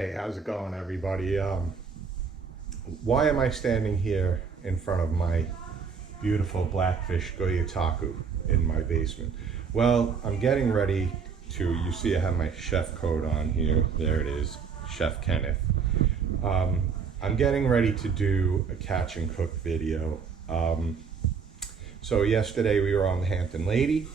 Hey, how's it going, everybody? Why am I standing here in front of my beautiful blackfish goyataku in my basement? Well, I'm getting ready to, you see I have my chef coat on here. There it is, Chef Kenneth. I'm getting ready to do a catch and cook video. So yesterday we were on the Hampton Lady.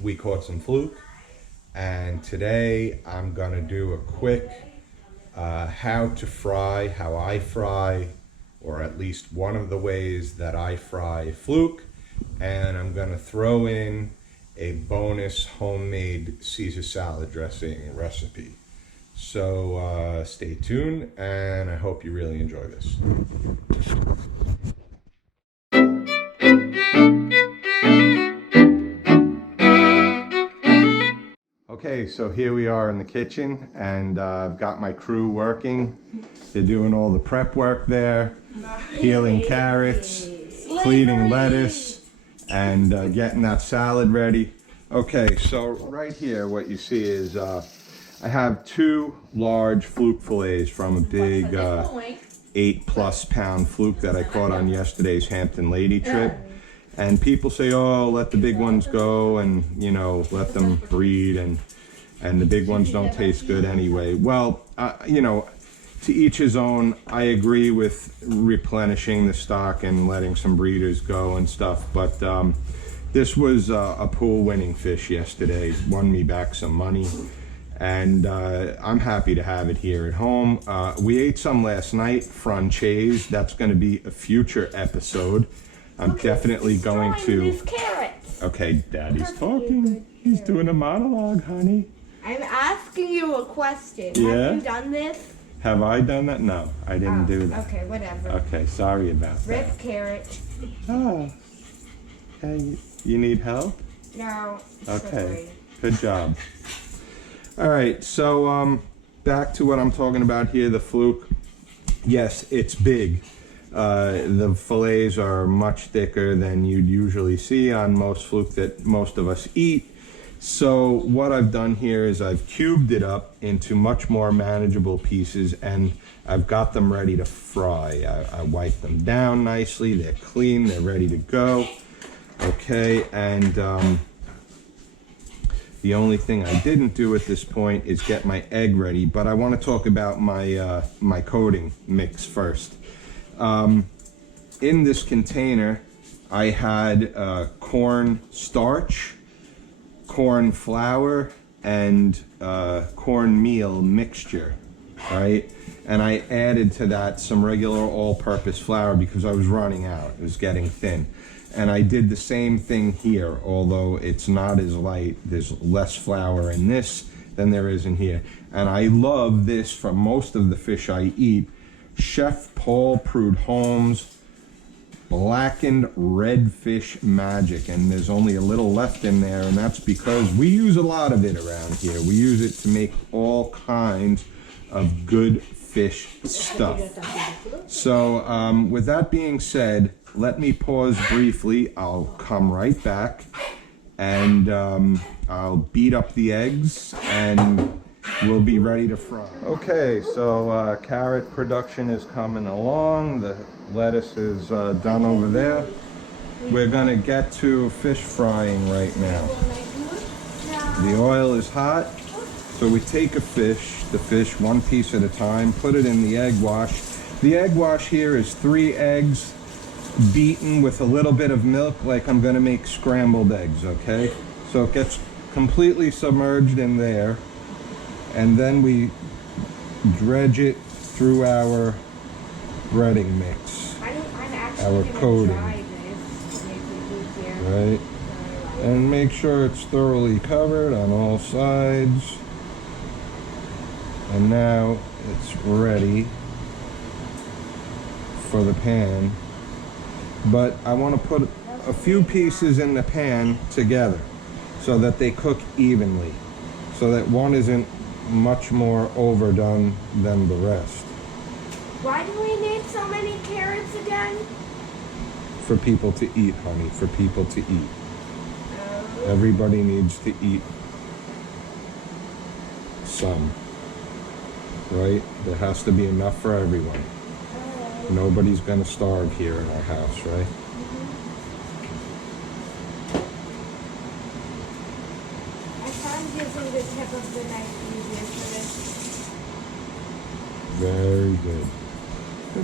We caught some fluke. And today I'm gonna do a quick how I fry, or at least one of the ways that I fry fluke. And I'm gonna throw in a bonus homemade Caesar salad dressing recipe. So stay tuned, and I hope you really enjoy this. Okay, so here we are in the kitchen, and I've got my crew working. They're doing all the prep work there, peeling carrots, cleaning lettuce, and getting that salad ready. Okay, so right here what you see is I have 2 large fluke fillets from a big 8+ pound fluke that I caught on yesterday's Hampton Lady trip. And people say, oh, let the big ones go, and you know, let them breed, and the big ones don't taste good anyway. Well, you know, to each his own. I agree with replenishing the stock and letting some breeders go and stuff, but this was a pool winning fish yesterday, won me back some money, and I'm happy to have it here at home. We ate some last night, franchise. That's going to be a future episode. I'm definitely going to... Okay, Daddy's talking. He's doing a monologue, honey. I'm asking you a question. Yeah? Have you done this? Have I done that? No, I didn't do that. Okay, whatever. Okay, sorry about that. Rip carrot. Oh. Hey, you need help? No. Okay, good job. All right, so back to what I'm talking about here, the fluke. Yes, it's big. The fillets are much thicker than you'd usually see on most fluke that most of us eat. So what I've done here is I've cubed it up into much more manageable pieces, and I've got them ready to fry. I wipe them down nicely, they're clean, they're ready to go. Okay, and the only thing I didn't do at this point is get my egg ready, but I want to talk about my, my coating mix first. In this container, I had corn starch, corn flour, and cornmeal mixture, right? And I added to that some regular all-purpose flour because I was running out. It was getting thin. And I did the same thing here, although it's not as light. There's less flour in this than there is in here. And I love this for most of the fish I eat. Chef Paul Prudhomme's blackened redfish magic, and there's only a little left in there, and that's because we use a lot of it around here. We use it to make all kinds of good fish stuff. So with that being said, let me pause briefly. I'll come right back, and I'll beat up the eggs, and we'll be ready to fry. Okay, so carrot production is coming along. The lettuce is done over there. We're gonna get to fish frying right now. The oil is hot, so we take the fish one piece at a time, put it in the egg wash. The egg wash here is 3 eggs beaten with a little bit of milk, like I'm gonna make scrambled eggs, okay? So it gets completely submerged in there, and then we dredge it through our breading mix, our coating, right? And make sure it's thoroughly covered on all sides. And now it's ready for the pan. But I want to put a few pieces in the pan together so that they cook evenly, so that one isn't much more overdone than the rest. Why do we need so many carrots again? For people to eat, honey, for people to eat. Everybody needs to eat some. right? There has to be enough for everyone. Nobody's gonna starve here in our house, right? I found using the tip of the knife easier for this. Very good.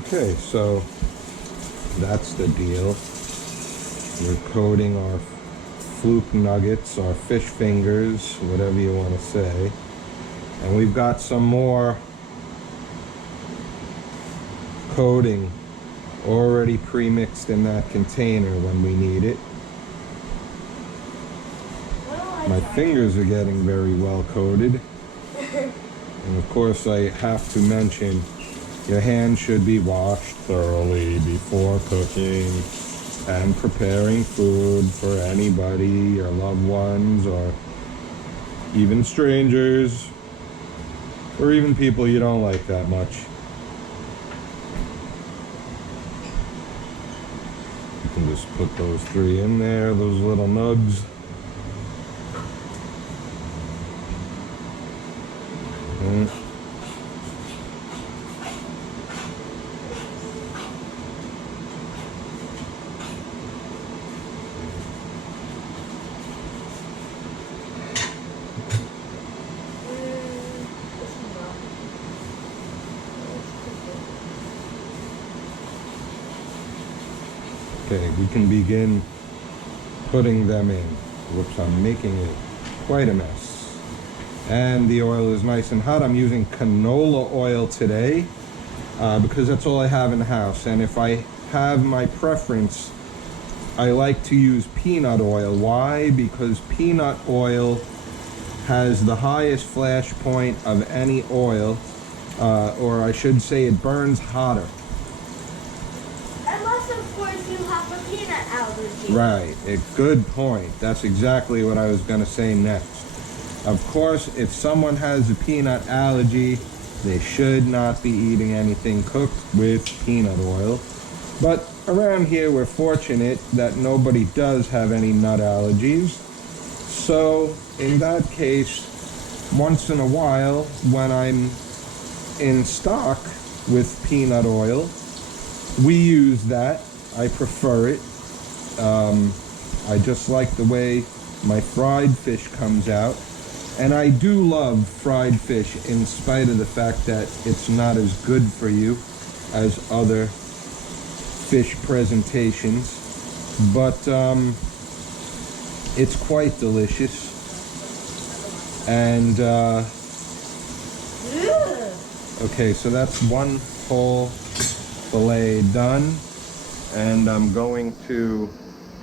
Okay, so that's the deal. We're coating our fluke nuggets, our fish fingers, whatever you want to say. And we've got some more coating already pre-mixed in that container when we need it. My fingers are getting very well coated. And of course I have to mention, your hands should be washed thoroughly before cooking and preparing food for anybody, your loved ones, or even strangers, or even people you don't like that much. You can just put those 3 in there, those little nugs. Okay, we can begin putting them in. Whoops, I'm making it quite a mess. And the oil is nice and hot. I'm using canola oil today because that's all I have in the house. And if I have my preference, I like to use peanut oil. Why? Because peanut oil has the highest flash point of any oil, or I should say it burns hotter. Unless, of course, you have a peanut allergy. Right, a good point. That's exactly what I was going to say next. Of course, if someone has a peanut allergy, they should not be eating anything cooked with peanut oil. But around here, we're fortunate that nobody does have any nut allergies. So, in that case, once in a while, when I'm in stock with peanut oil, we use that. I prefer it. I just like the way my fried fish comes out. And I do love fried fish in spite of the fact that it's not as good for you as other fish presentations. But it's quite delicious. And okay, so that's one whole fillet done. And I'm going to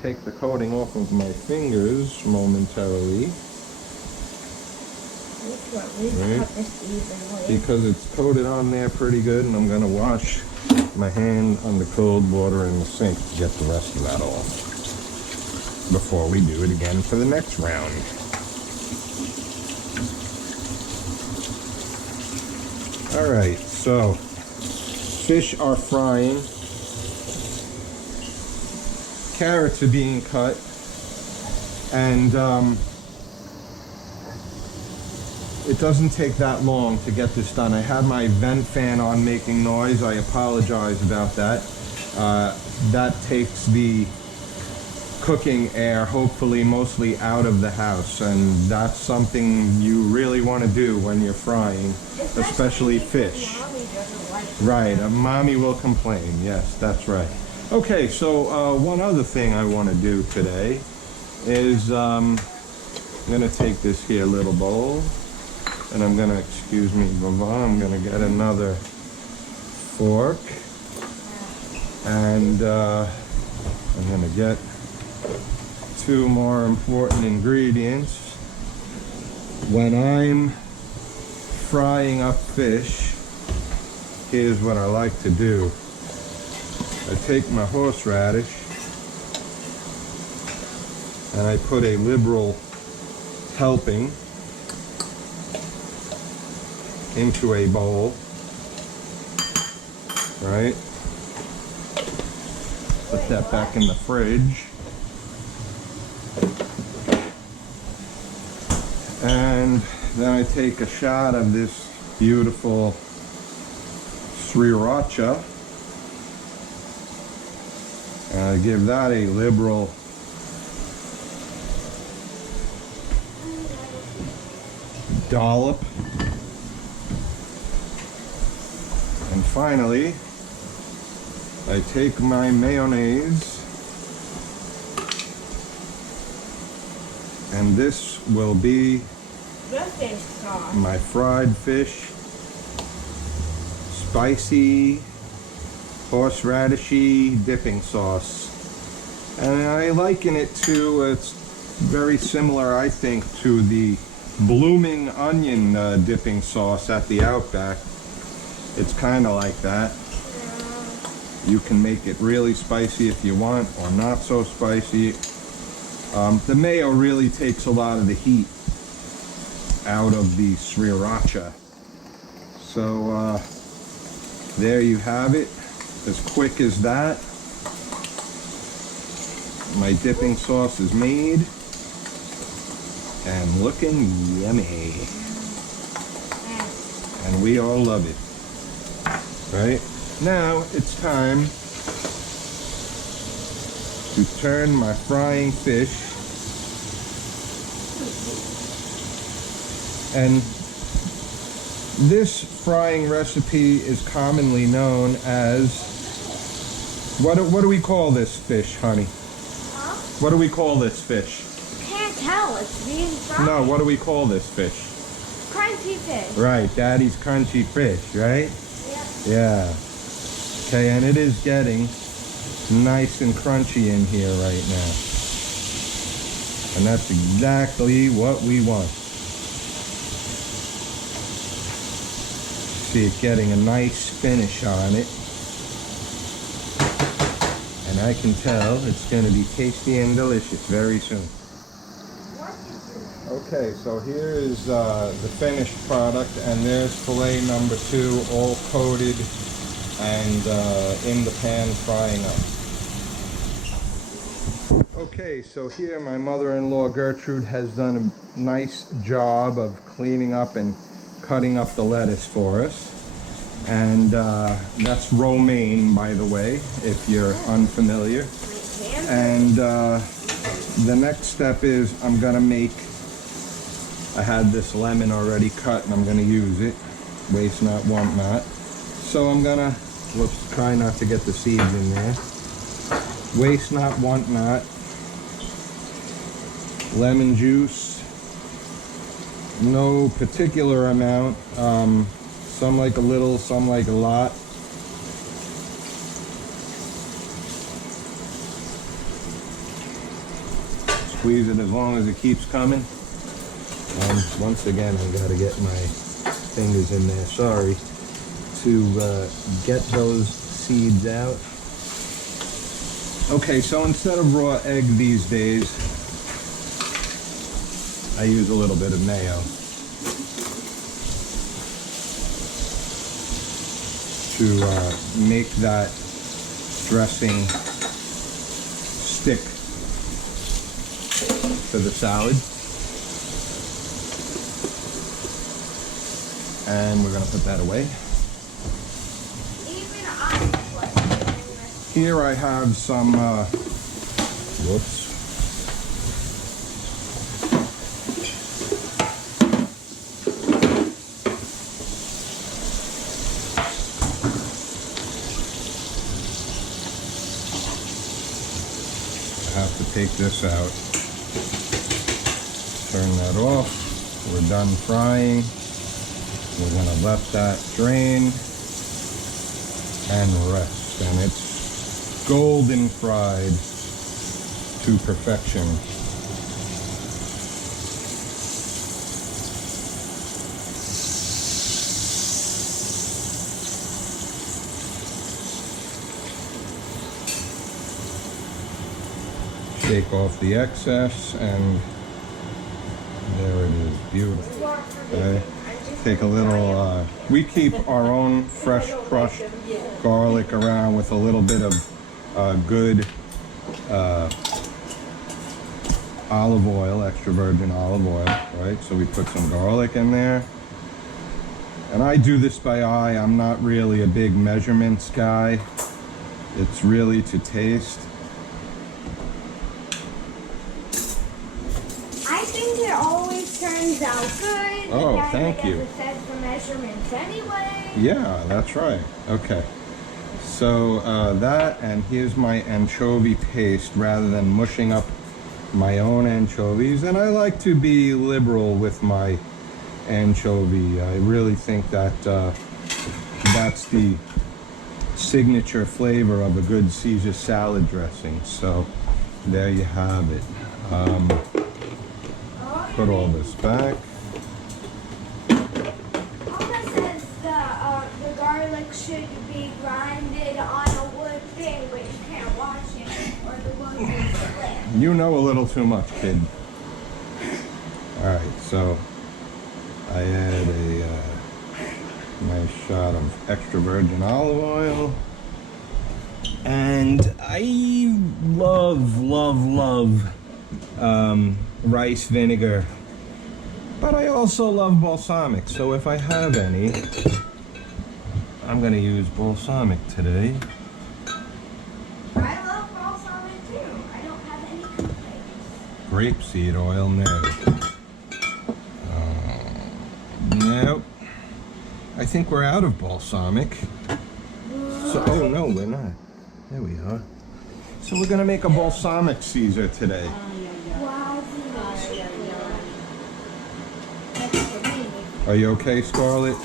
take the coating off of my fingers momentarily. Right? Because it's coated on there pretty good, and I'm going to wash my hand on the cold water in the sink to get the rest of that off before we do it again for the next round. Alright, so fish are frying, carrots are being cut, and it doesn't take that long to get this done. I had my vent fan on making noise. I apologize about that. That takes the cooking air, hopefully mostly out of the house, and that's something you really want to do when you're frying, especially fish. Right, mommy will complain. Yes, that's right. Okay, so one other thing I want to do today is I'm going to take this here little bowl, and I'm going to, excuse me, I'm going to get another fork, and I'm going to get 2 more important ingredients. When I'm frying up fish, here's what I like to do. I take my horseradish and I put a liberal helping into a bowl, right? Put that back in the fridge. And then I take a shot of this beautiful sriracha. And I give that a liberal dollop. And finally, I take my mayonnaise, and this will be The fish sauce. my fried fish, spicy horseradishy dipping sauce. And I liken it to, it's very similar, I think, to the blooming onion dipping sauce at the Outback. It's kind of like that. You can make it really spicy if you want, or not so spicy. The mayo really takes a lot of the heat out of the sriracha. So there you have it, as quick as that. My dipping sauce is made and looking yummy. And we all love it. Right? Now it's time to turn my frying fish, and this frying recipe is commonly known as, what do we call this fish, honey? Huh? What do we call this fish? Can't tell. It's being fried. No, what do we call this fish? Crunchy fish. Right, Daddy's crunchy fish, right? Yep. Yeah. Okay, and it is getting nice and crunchy in here right now. And that's exactly what we want. See it getting a nice finish on it. And I can tell it's going to be tasty and delicious very soon. Okay, so here is the finished product, and there's filet number 2, all coated and in the pan frying up. Okay, so here my mother-in-law Gertrude has done a nice job of cleaning up and cutting up the lettuce for us. And that's romaine, by the way, if you're unfamiliar. And the next step is I'm gonna make, I had this lemon already cut and I'm gonna use it. Waste not, want not. So I'm gonna, let's try not to get the seeds in there. Waste not, want not. Lemon juice. No particular amount. Some like a little, some like a lot. Squeeze it as long as it keeps coming. And once again, I gotta get my fingers in there, sorry, to get those seeds out. Okay, so instead of raw egg these days, I use a little bit of mayo to make that dressing stick to the salad. And we're gonna put that away. Here I have some, whoops. I have to take this out. Turn that off. We're done frying. We're going to let that drain and rest. And it's golden fried to perfection. Shake off the excess, and there it is, beautiful. Okay. Take a little, we keep our own fresh crushed garlic around with a little bit of good olive oil, extra virgin olive oil, right? So we put some garlic in there. And I do this by eye. I'm not really a big measurements guy. It's really to taste. I think it always turns out good. Oh, thank you. It says the measurements anyway. Yeah, that's right. Okay. So that, and here's my anchovy paste rather than mushing up my own anchovies. And I like to be liberal with my anchovy. I really think that that's the signature flavor of a good Caesar salad dressing. So there you have it. Put all this back. Also says the garlic should be grinded on a wood thing, but you can't wash it or the wood will split. You know a little too much, kid. Alright, so I add a nice shot of extra virgin olive oil. And I love rice vinegar. But I also love balsamic, so if I have any, I'm going to use balsamic today. I love balsamic too. I don't have any complaints. Grapeseed oil, no. Nope. I think we're out of balsamic. So, oh no, we're not. There we are. So we're going to make a balsamic Caesar today. Wow. Are you okay, Scarlett? I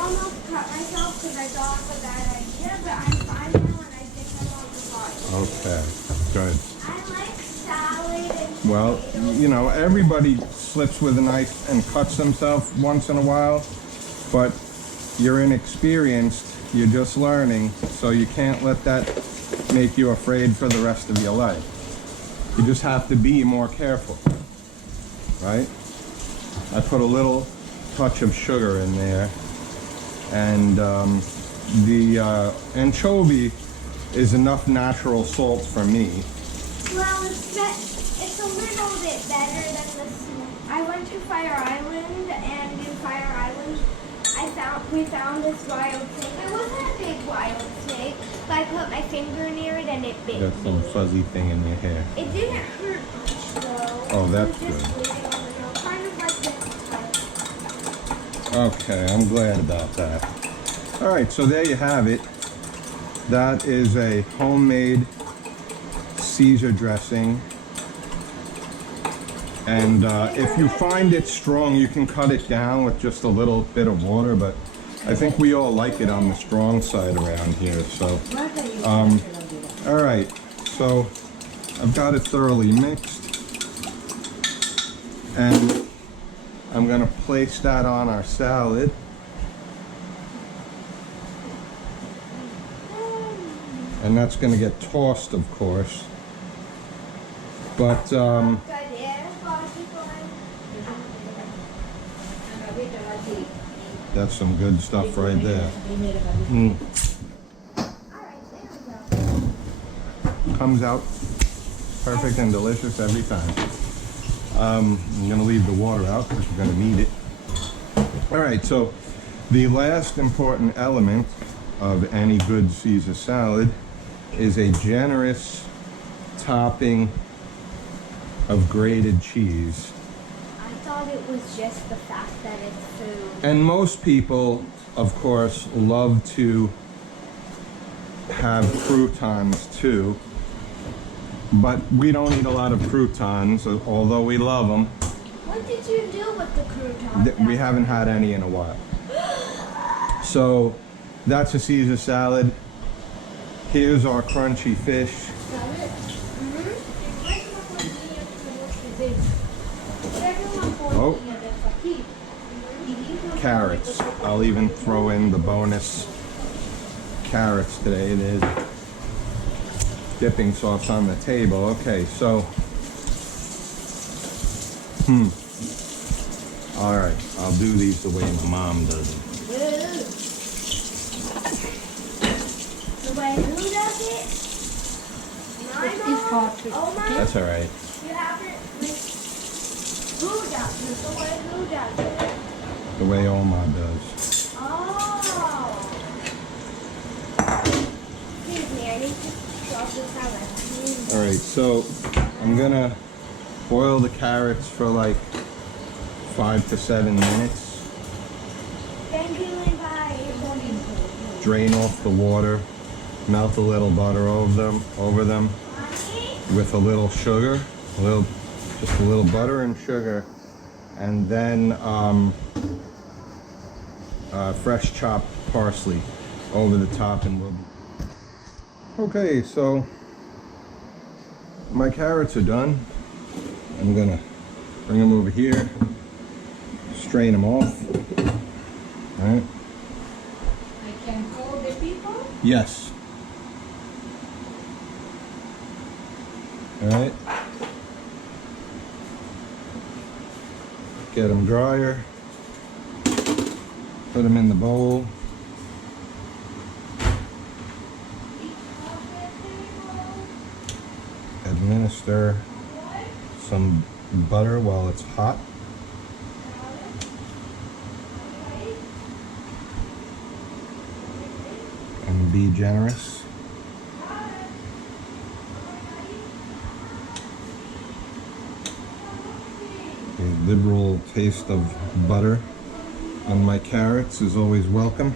almost cut myself because I thought it was a bad idea, but I'm fine now and I think I won't be bothered. Okay, good. I like salad and Well, you know, everybody slips with a knife and cuts themselves once in a while, but you're inexperienced, you're just learning, so you can't let that make you afraid for the rest of your life. You just have to be more careful, right? I put a little touch of sugar in there, and the anchovy is enough natural salt for me. well, it's a little bit better than the small. I went to Fire Island, and in Fire Island, we found this wild snake. It wasn't a big wild snake, but I put my finger near it and it bit Got some me. fuzzy thing in your hair. It didn't hurt much though. Oh, that's it was just good. bleeding on the nose, kind of like this. Okay, I'm glad about that. All right, so there you have it. That is a homemade Caesar dressing. And if you find it strong, you can cut it down with just a little bit of water, but I think we all like it on the strong side around here. So, all right, so I've got it thoroughly mixed, and I'm gonna place that on our salad. And that's gonna get tossed, of course. But that's some good stuff right there. Comes out perfect and delicious every time. I'm gonna leave the water out because we're gonna need it. All right, so the last important element of any good Caesar salad is a generous topping of grated cheese. I thought it was just the fact that it's food. And most people, of course, love to have croutons too, but we don't eat a lot of croutons, although we love them. What did you do with the croutons? We haven't had any in a while. So that's a Caesar salad. Here's our crunchy fish. Oh, carrots. I'll even throw in the bonus carrots today. There's dipping sauce on the table. Okay, so, all right, I'll do these the way my mom does them. The way who does it? My mom? Oh my. That's all right. You haven't. Who does it? The way who does it? The way Oma does. Oh. Excuse me, I need to drop this out. Alright, so I'm gonna boil the carrots for like 5 to 7 minutes. Thank you, Levi. Drain off the water, melt a little butter over them with a little sugar, just a little butter and sugar, and then fresh chopped parsley over the top, and we'll be okay. So my carrots are done. I'm gonna bring them over here, strain them off. All right. I can call the people? Yes. All right. Get them drier. Put them in the bowl. Administer some butter while it's hot. And be generous. A liberal taste of butter on my carrots is always welcome.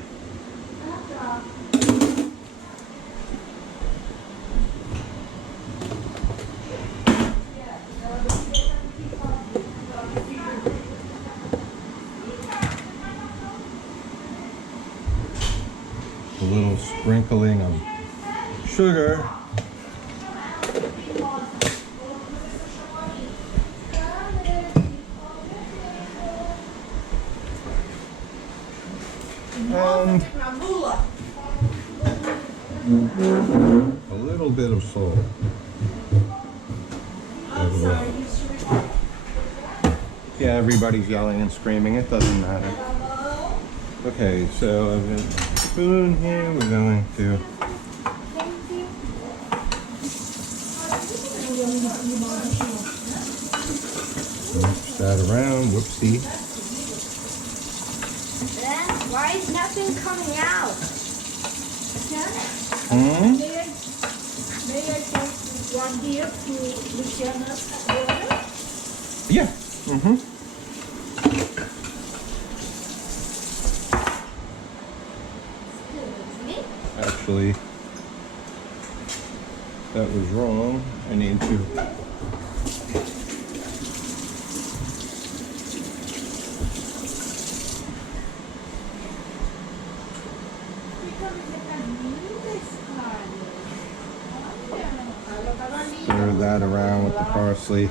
A little sprinkling of sugar. And a little bit of salt. As well. Yeah, everybody's yelling and screaming. It doesn't matter. Okay, so I've got a spoon here. We're going to mix that around. Whoopsie. Then, why is nothing coming out? Hmm? May I take one here to Luciana's water? Yeah. Mm-hmm. Actually, that was wrong. I need to. Stir that around with the parsley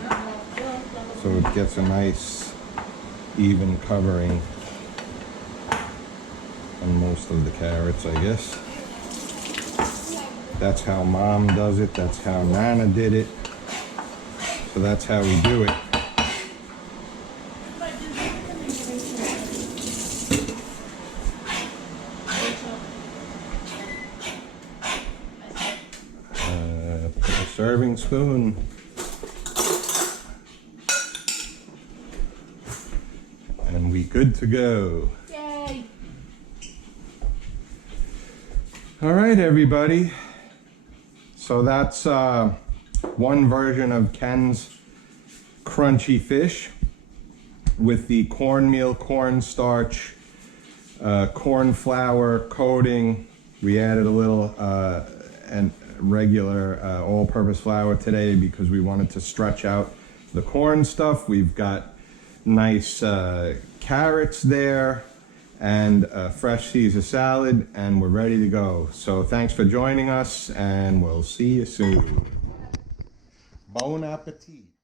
so it gets a nice even covering on most of the carrots, I guess. That's how Mom does it. That's how Nana did it. So that's how we do it. Put a serving spoon. And we good to go. Yay! All right, everybody. So that's one version of Ken's crunchy fish with the cornmeal, cornstarch, corn flour coating. We added a little and regular all-purpose flour today because we wanted to stretch out the corn stuff. We've got nice carrots there and fresh Caesar salad, and we're ready to go. So thanks for joining us, and we'll see you soon. Bon appetit.